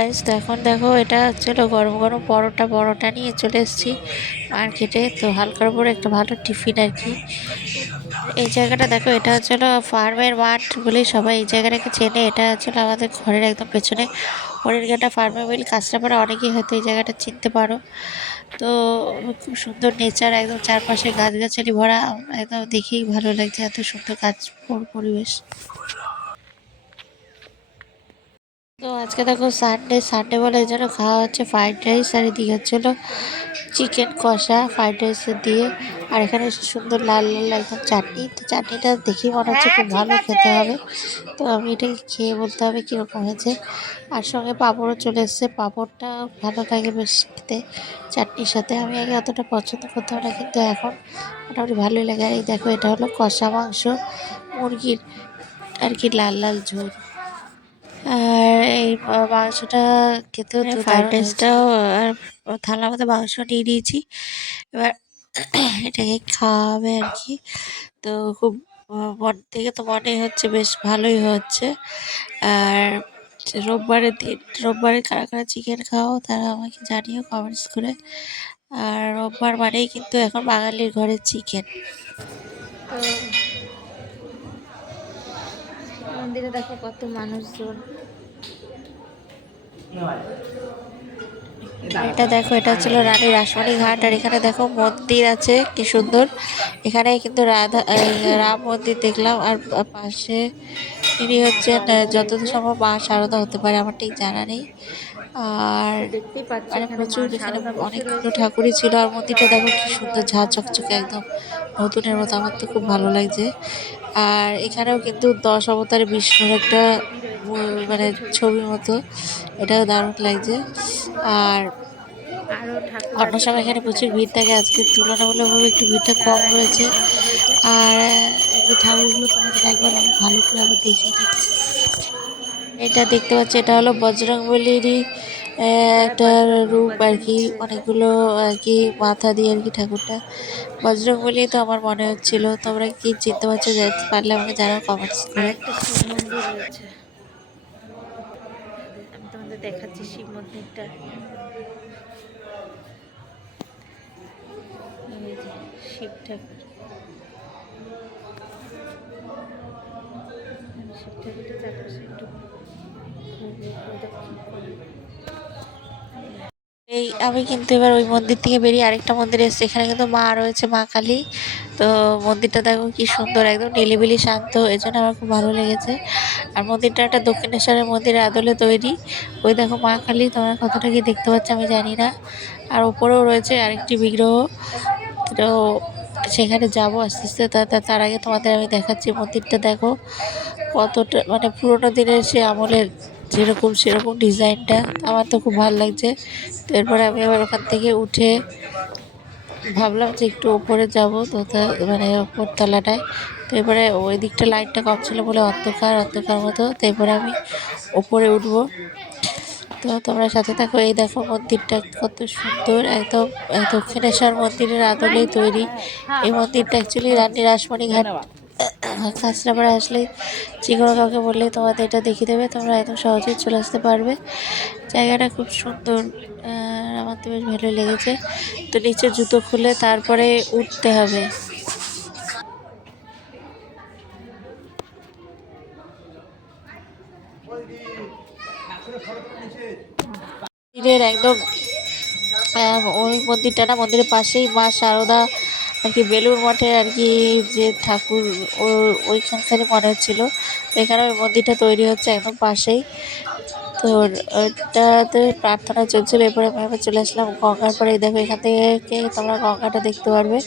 Guys, তো এখন দেখো এটা হচ্ছিল গরম গরম পরোটা নিয়ে চলে এসেছি মার্কেটে। তো হালকার উপরে একটা ভালো টিফিন আর কি। এই জায়গাটা দেখো, এটা হচ্ছিল ফার্মের মাঠ বলেই সবাই এই জায়গাটাকে চেনে। এটা হচ্ছিল আমাদের ঘরের একদম পেছনে হরিণঘাটা ফার্মে মিল কাঁচরাপাড়া, অনেকেই হয়তো এই জায়গাটা চিনতে পারো। তো খুব সুন্দর নেচার, একদম চারপাশে গাছগাছালি ভরা, একদম দেখেই ভালো লাগছে, এত সুন্দর গাছ পরিবেশ। তো আজকে দেখো সানডে বলে এই জন্য খাওয়া হচ্ছে ফ্রাইড রাইস, আর এদিকে হচ্ছিল চিকেন কষা ফ্রাইড রাইসের দিয়ে। আর এখানে সুন্দর লাল লাল একদম চাটনি। তো চাটনিটা দেখেই মনে হচ্ছে খুব ভালো খেতে হবে। তো আমি এটাকে খেয়ে বলতে হবে কীরকম হয়েছে। আর সঙ্গে পাঁপড়ও চলে এসছে, পাঁপড়টা ভালো লাগে বেশ খেতে চাটনির সাথে। আমি আগে অতটা পছন্দ করতাম না, কিন্তু এখন মোটামুটি ভালোই লাগে। আর এই দেখো, এটা হলো কষা মাংস মুরগির আর কি, লাল লাল ঝোল। আর এই মাংসটা খেতেও তো ফ্রাইড রাইসটাও, আর থালার মধ্যে মাংস নিয়ে নিয়েছি। এবার এটাকে খাওয়াবে আর কি। তো খুব মন থেকে তো মনে হচ্ছে বেশ ভালোই হচ্ছে। আর রোববারের দিন, রোববারে কারা কারা চিকেন খাও তারা আমাকে জানিও কমেন্টস করে। আর রোববার মানেই কিন্তু এখন বাঙালির ঘরে চিকেন। তো মন্দিরে দেখো কত মানুষজন। এটা দেখো, এটা হচ্ছিল রানী রাসমণি ঘাট। আর এখানে দেখো মন্দির আছে কি সুন্দর। এখানে কিন্তু রাম মন্দির দেখলাম। আর পাশে ইনি হচ্ছেন যতদূর সম্ভব মা শারদা হতে পারে, আমার ঠিক জানা নেই। আর মানে প্রচুর এখানে অনেকগুলো ঠাকুরই ছিল। আর মন্দিরটা দেখো কি সুন্দর, ঝাঁ চকচকে একদম নতুনের মতো, আমার তো খুব ভালো লাগছে। আর এখানেও কিন্তু 10 অবতারে বিষ্ণুর একটা মানে ছবির মতো, এটাও দারুণ লাগছে। আর অন্য সময় এখানে প্রচুর ভিড় থাকে, আজকে তুলনামূলকভাবে একটু ভিড়টা কম রয়েছে। আর যে ঠাকুরগুলো তোমাদের একবার আমি ভালো করে আবার দেখিয়ে দিচ্ছি। এটা দেখতে পাচ্ছি, এটা হলো বজরংবলীরই একটা রূপ আর কি, অনেকগুলো আর কি মাথা দিয়ে আর কি ঠাকুরটা। বজরংবলী তো আমার মনে হচ্ছিল। তোমরা কি চিনতে পারছো? জানতে পারলে আমাকে জানাও কমেন্টস করে। একটা শিব মন্দির রয়েছে, আমি তোমাদের দেখাচ্ছি শিব মন্দিরটা। শিব ঠাকুর, শিব ঠাকুরটা চারপাশে একটু এই আমি কিন্তু এবার ওই মন্দির থেকে বেরিয়ে আরেকটা মন্দিরে এসেছি। এখানে কিন্তু মা রয়েছে, মা কালী। তো মন্দিরটা দেখো কি সুন্দর, একদম নিলিবিলি শান্ত, এই জন্য আমার খুব ভালো লেগেছে। আর মন্দিরটা একটা দক্ষিণেশ্বরের মন্দিরের আদলে তৈরি। ওই দেখো মা কালী, তোমরা কতটা কি দেখতে পাচ্ছ আমি জানি না। আর ওপরেও রয়েছে আরেকটি বিগ্রহ। তো সেখানে যাবো আস্তে আস্তে। তার আগে তোমাদের আমি দেখাচ্ছি মন্দিরটা দেখো কতটা মানে পুরোনো দিনের সে আমলের, যেরকম সেরকম ডিজাইনটা, আমার তো খুব ভালো লাগছে। তো এরপরে আমি আবার ওখান থেকে উঠে ভাবলাম যে একটু ওপরে যাবো, তো মানে ওপর তলাটায়। তো এরপরে ওই দিকটা লাইটটা কম ছিল বলে অন্ধকার অন্ধকার মতো। তো এরপরে আমি ওপরে উঠবো। তো তোমরা সাথে থাকো। এই দেখো মন্দিরটা কত সুন্দর, একদম দক্ষিণেশ্বর মন্দিরের আদলেই তৈরি। এই মন্দিরটা অ্যাকচুয়ালি রানী রাসমণি ঘাট কাঁচরাপাড়া আসলেই যে কোনো কাউকে বললেই তোমাদের এটা দেখিয়ে দেবে, তোমরা একদম সহজেই চলে আসতে পারবে। জায়গাটা খুব সুন্দর, আমার তো বেশ ভালো লেগেছে। তো নিচে জুতো খুলে তারপরে উঠতে হবে। মন্দিরের একদম ওই মন্দিরটা না, মন্দিরের পাশেই মা শারদা আর কি, বেলুর মঠে আর কি যে ঠাকুর, ওইখানকারই মনে হচ্ছিলো। তো এখানে ওই মন্দিরটা তৈরি হচ্ছে একদম পাশেই। তো ওটাতে প্রার্থনা চলছিল। এরপরে আমি আবার চলে আসলাম গঙ্গার পরে। দেখো এখান থেকে তোমরা গঙ্গাটা দেখতে পারবে।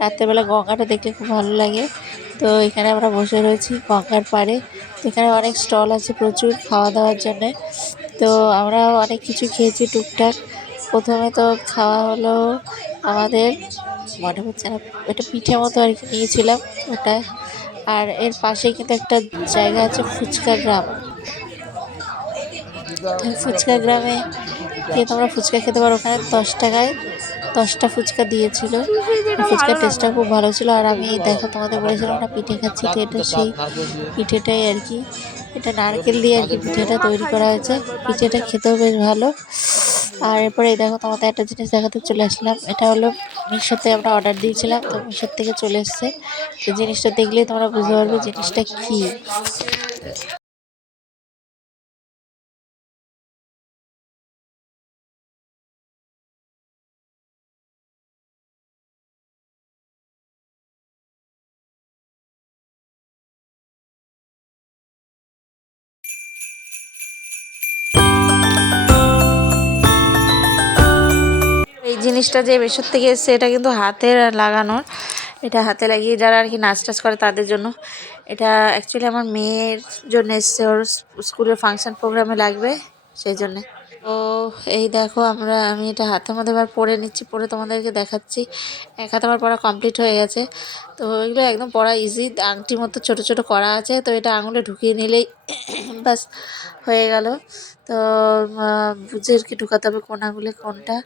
রাত্রেবেলা গঙ্গাটা দেখলে খুব ভালো লাগে। তো এখানে আমরা বসে রয়েছি গঙ্গার পাড়ে। তো এখানে অনেক স্টল আছে প্রচুর খাওয়া দাওয়ার জন্যে। তো আমরা অনেক কিছু খেয়েছি টুকটাক। প্রথমে তো খাওয়া হলো আমাদের, মনে হচ্ছে না, এটা পিঠে মতো আর কি নিয়েছিলাম ওটা। আর এর পাশে কিন্তু একটা জায়গা আছে ফুচকা গ্রাম। ফুচকা গ্রামে গিয়ে তোমরা ফুচকা খেতে পারো। ওখানে 10 টাকায় 10টা ফুচকা দিয়েছিল। ফুচকার টেস্টটা খুব ভালো ছিল। আর আমি দেখো তোমাদের বলেছিলাম না পিঠে খাচ্ছি, তো এটা সেই পিঠেটাই আর কি। এটা নারকেল দিয়ে আর কি পিঠেটা তৈরি করা হয়েছে। পিঠেটা খেতেও বেশ ভালো। আর এরপরে এই দেখো তোমাদের একটা জিনিস দেখাতে চলে আসলাম। এটা হলো মিশোতে আমরা অর্ডার দিয়েছিলাম, তো মিশোর থেকে চলে এসছে। তো জিনিসটা দেখলেই তোমরা বুঝতে পারবে জিনিসটা কি। এই জিনিসটা যে মিশোর থেকে এসছে এটা কিন্তু হাতে লাগানোর। এটা হাতে লাগিয়ে যারা আর কি নাচ টাচ করে তাদের জন্য। এটা অ্যাকচুয়ালি আমার মেয়ের জন্য এসছে, ওর স্কুলের ফাংশন প্রোগ্রামে লাগবে সেই জন্যে। তো এই দেখো আমি এটা হাতের মধ্যে এবার পরে নিচ্ছি, পরে তোমাদেরকে দেখাচ্ছি। এক হাতে আমার পড়া কমপ্লিট হয়ে গেছে। তো এগুলো একদম পড়া ইজি, আংটির মতো ছোট ছোট করা আছে। তো এটা আঙুলে ঢুকিয়ে নিলেই বাস হয়ে গেল। তো বুঝে আর কি ঢুকাতে হবে কোন আঙুলে কোনটা।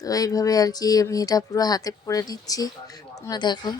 তো এইভাবে আর কি আমি এটা পুরো হাতে পরে নিচ্ছি, তোমরা দেখো।